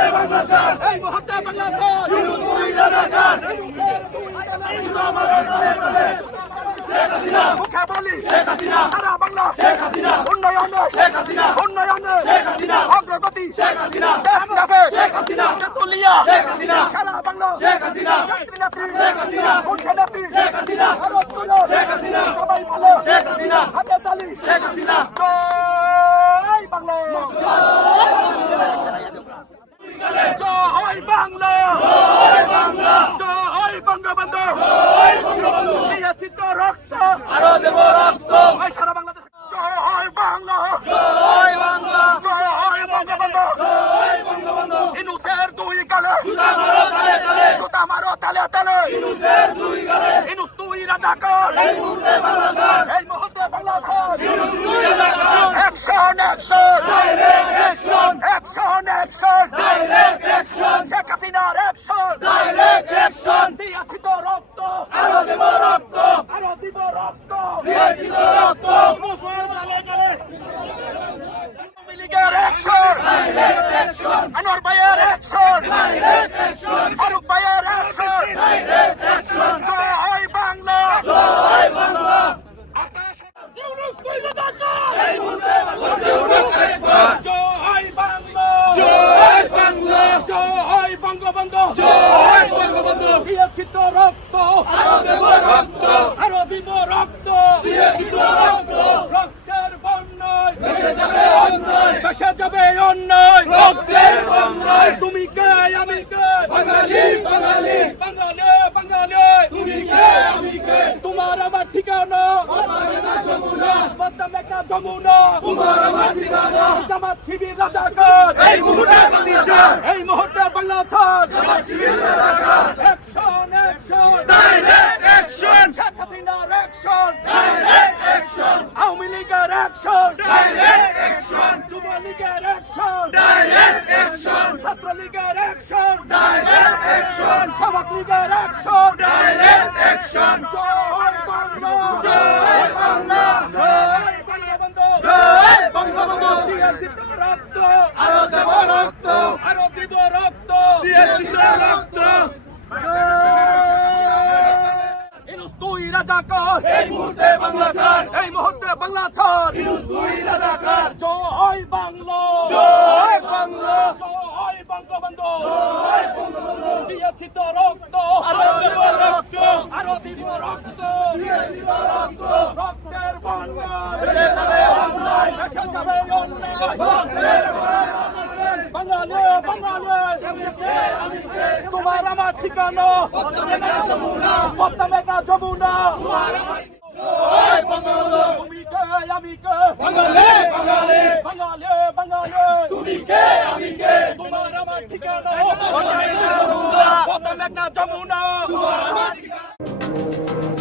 মুহূর্তে বাংলা ছাড় এই মুহূর্তে বাংলাদেশ ইউনুস তুই রাজাকার আমাদের দলে দলে শেখ হাসিনা মুখে বলি শেখ হাসিনা সারা বাংলা শেখ হাসিনা উন্নয়নে শেখ হাসিনা উন্নয়নে শেখ হাসিনা অগ্রগতি শেখ হাসিনা দেশে শেখ হাসিনা তেতুলিয়া শেখ হাসিনা সারা বাংলা শেখ হাসিনা নেত্রী শেখ হাসিনা মুখ্য নেত্রী শেখ হাসিনা ভারত তুলো শেখ হাসিনা সবাই ভালো শেখ হাসিনা হাতে তালি শেখ হাসিনা জয় বাংলা জয় বাংলা। জয় বাংলা জয় বঙ্গবন্ধু। জয় বঙ্গবন্ধু। দিয়েছি তো রক্ত। আরও দেব রক্ত। ওই সারা বাংলাদেশ। জয় বাংলা। জয় বাংলা। জয় বঙ্গবন্ধু। জয় বঙ্গবন্ধু। ইনুসের দুই গালে। সুতা মারো তালে তালে জুতা মারো তালে তালে। ইউনুসের দুই গালে। ইনুস তুই রাজাকার। এই মুহূর্তে বাংলা ছাড় এই মুহূর্তে বাংলাদেশ। ইউনুস তুই রাজাকার। Action action direct action Sheikh হাসিনার অ্যাকশন ডাইরেক্ট অ্যাকশন দিয়েছি তো রক্ত আরও দেব রক্ত আরও দিব রক্ত দিয়েছি তো রক্ত আওয়ামী লীগের অ্যাকশন ডাইরেক্ট অ্যাকশন আনোয়ার ভাইয়ের অ্যাকশন ফারুক ভাইয়ের অ্যাকশন জয় বাংলা জয় বাংলা জয় বাংলা জয় বঙ্গবন্ধু জয় বঙ্গবন্ধু দিয়েছি তো রক্ত আরও দেব রক্ত আরও দিব রক্ত দিয়েছি তো রক্ত রক্তের বন্যায় ভেসে যাবে অন্যায় ভেসে যাবে অন্যায় রক্তের বন্যায় তুমি কে আমি কে বাঙালি বাঙালি বাঙালি বাঙালি তুমি কে আমি কে তোমার আমার ঠিকানা আমার না যমুনা পদ্মা মেঘনা যমুনা। জামাত শিবির রাজাকার এই মুহূর্তে এই মুহূর্তে বাংলা ছাড় আমার শিবির রাজাকার action action direct action Sheikh হাসিনার অ্যাকশন ডাইরেক্ট অ্যাকশন আওয়ামী লীগের অ্যাকশন ডাইরেক্ট অ্যাকশন যুব লীগের অ্যাকশন ডাইরেক্ট অ্যাকশন ছাত্র লীগের অ্যাকশন ডাইরেক্ট অ্যাকশন সমাজ লীগের অ্যাকশন ডাইরেক্ট অ্যাকশন জয় বাংলা। জয় বাংলা। জয় বঙ্গবন্ধু জয় বঙ্গবন্ধু দিয়েছি তো রক্ত আরও দেব রক্ত আরও দিব রক্ত দিয়েছি তো রক্ত ইনুস তুই রাজাকার এই মুহূর্তে বাংলা ছাড়। এই মুহূর্তে বাংলা ছাড়। ইউনুস তুই রাজাকার জয় বাংলা। জয় বাংলা। জয় বঙ্গবন্ধু জয় বঙ্গবন্ধু দিয়েছি তো রক্ত। আরও দেব রক্ত। আরও দিব রক্ত। দিয়েছি তো রক্ত। রক্তের বন্যা ভেসে যাবে অন্যায় ভেসে যাবে অন্যায় রক্তের বন্যায় বাঙালি বাঙালি আমি কে আমি কে তোমার আমার ঠিকানা। পদ্মা যমুনা। তুমি কে আমি কে বাঙালি বাঙালি। বাঙালি বাঙালি তুমি কে আমি কে তোমার আমার ঠিকানা। পদ্মা যমুনা। তোমার আমার ঠিকানা